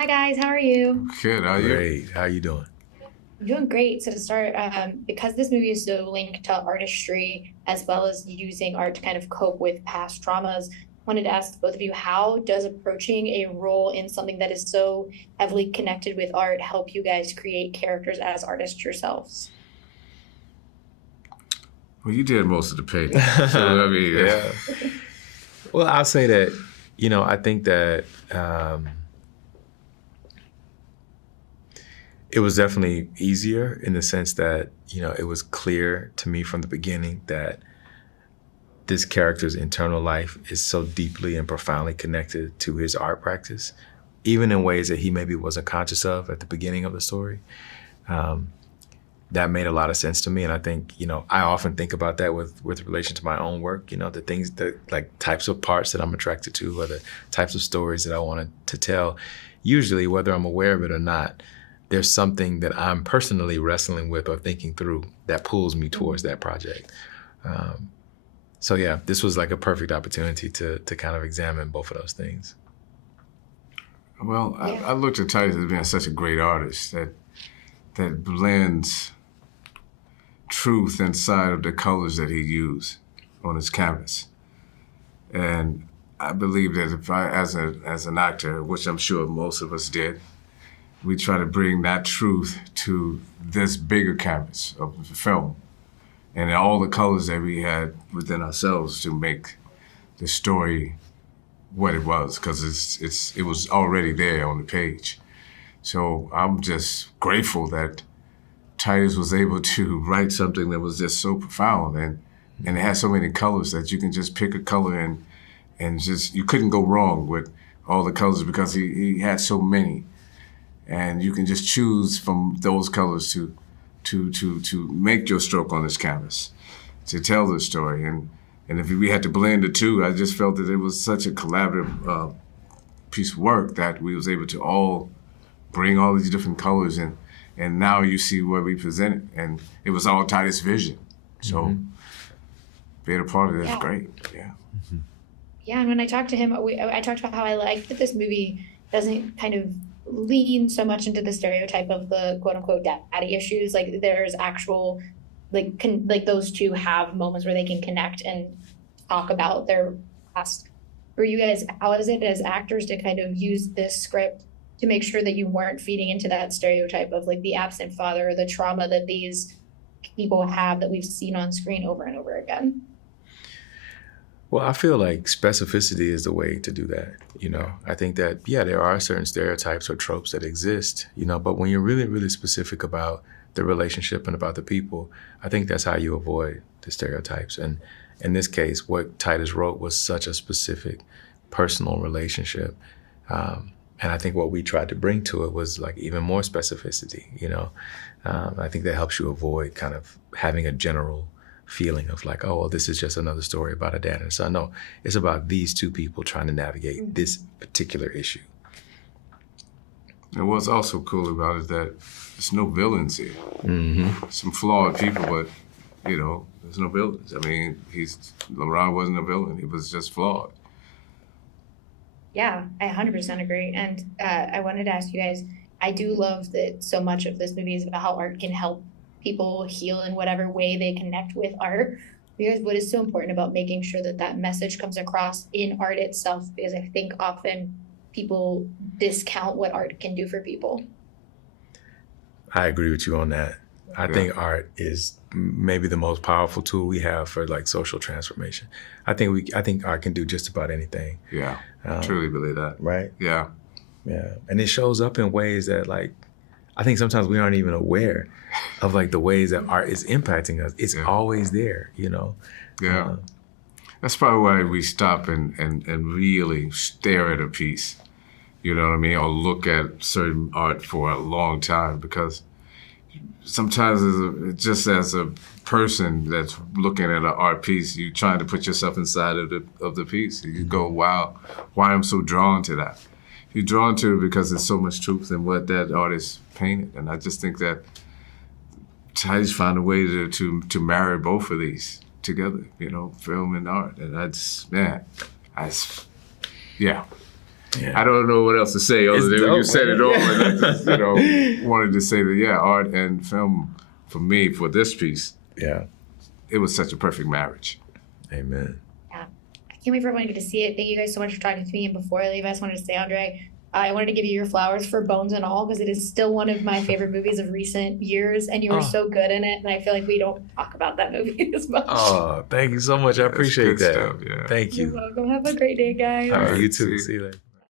Hi guys, how are you? Good, how are you? Great. How you doing? I'm doing great. So to start, because this movie is so linked to artistry as well as using art to kind of cope with past traumas, wanted to ask both of you, how does approaching a role in something that is so heavily connected with art help you guys create characters as artists yourselves? Well, you did most of the painting. So, I mean, Yeah. Well, I'll say that, I think that it was definitely easier in the sense that, it was clear to me from the beginning that this character's internal life is so deeply and profoundly connected to his art practice, even in ways that he maybe wasn't conscious of at the beginning of the story. That made a lot of sense to me. And I think, I often think about that with relation to my own work, the things that like types of parts that I'm attracted to or the types of stories that I wanted to tell. Usually, whether I'm aware of it or not, there's something that I'm personally wrestling with or thinking through that pulls me towards that project. So yeah, this was like a perfect opportunity to kind of examine both of those things. well, I looked at Titus as being such a great artist that blends truth inside of the colors that he used on his canvas. And I believe that if I, as an actor, which I'm sure most of us did, we try to bring that truth to this bigger canvas of the film and all the colors that we had within ourselves to make the story what it was, because it was already there on the page. So I'm just grateful that Titus was able to write something that was just so profound and it has so many colors that you can just pick a color and just, you couldn't go wrong with all the colors because he had so many. And you can just choose from those colors to make your stroke on this canvas, to tell the story. And if we had to blend the two, I just felt that it was such a collaborative piece of work that we was able to all bring all these different colors in. And now you see what we presented. And it was all Titus' vision. So being a part of it is great, yeah. Yeah, and when I talked to him, I talked about how I liked that this movie doesn't kind of lean so much into the stereotype of the quote unquote daddy issues. Like there's actual, like those two have moments where they can connect and talk about their past. For you guys, how is it as actors to kind of use this script to make sure that you weren't feeding into that stereotype of like the absent father or the trauma that these people have that we've seen on screen over and over again? Well, I feel like specificity is the way to do that. I think that, yeah, there are certain stereotypes or tropes that exist, but when you're really, really specific about the relationship and about the people, I think that's how you avoid the stereotypes. And in this case, what Titus wrote was such a specific personal relationship. And I think what we tried to bring to it was like even more specificity, I think that helps you avoid kind of having a general feeling of like, oh, well, this is just another story about a dad and a son. No, it's about these two people trying to navigate this particular issue. And what's also cool about it is that there's no villains here. Some flawed people, but, there's no villains. I mean, LeBron wasn't a villain. He was just flawed. Yeah, I 100% agree. And I wanted to ask you guys, I do love that so much of this movie is about how art can help people heal in whatever way they connect with art. Because what is so important about making sure that that message comes across in art itself? Because I think often people discount what art can do for people. I agree with you on that. I think art is maybe the most powerful tool we have for like social transformation. I think art can do just about anything. Yeah, I truly believe that. Right? Yeah. Yeah. And it shows up in ways that like, I think sometimes we aren't even aware of like the ways that art is impacting us. It's always there, Yeah. That's probably why we stop and really stare at a piece, you know what I mean? Or look at certain art for a long time, because sometimes just as a person that's looking at an art piece, you're trying to put yourself inside of the piece. You go, wow, why I'm so drawn to that. You're drawn to it because there's so much truth in what that artist painted. And I just think that Titus found a way to marry both of these together, film and art. And yeah. I don't know what else to say other than dope, you said man. it all. And I just, wanted to say that, art and film, for me, for this piece, it was such a perfect marriage. Amen. Yeah. I can't wait for everyone to get to see it. Thank you guys so much for talking to me. And before I leave, I just wanted to say, André, I wanted to give you your flowers for Bones and All, because it is still one of my favorite movies of recent years, and you were so good in it, and I feel like we don't talk about that movie as much. Oh, thank you so much. I appreciate that. Stuff, yeah. Thank you. You're welcome. Have a great day, guys. All right, you too. See you later.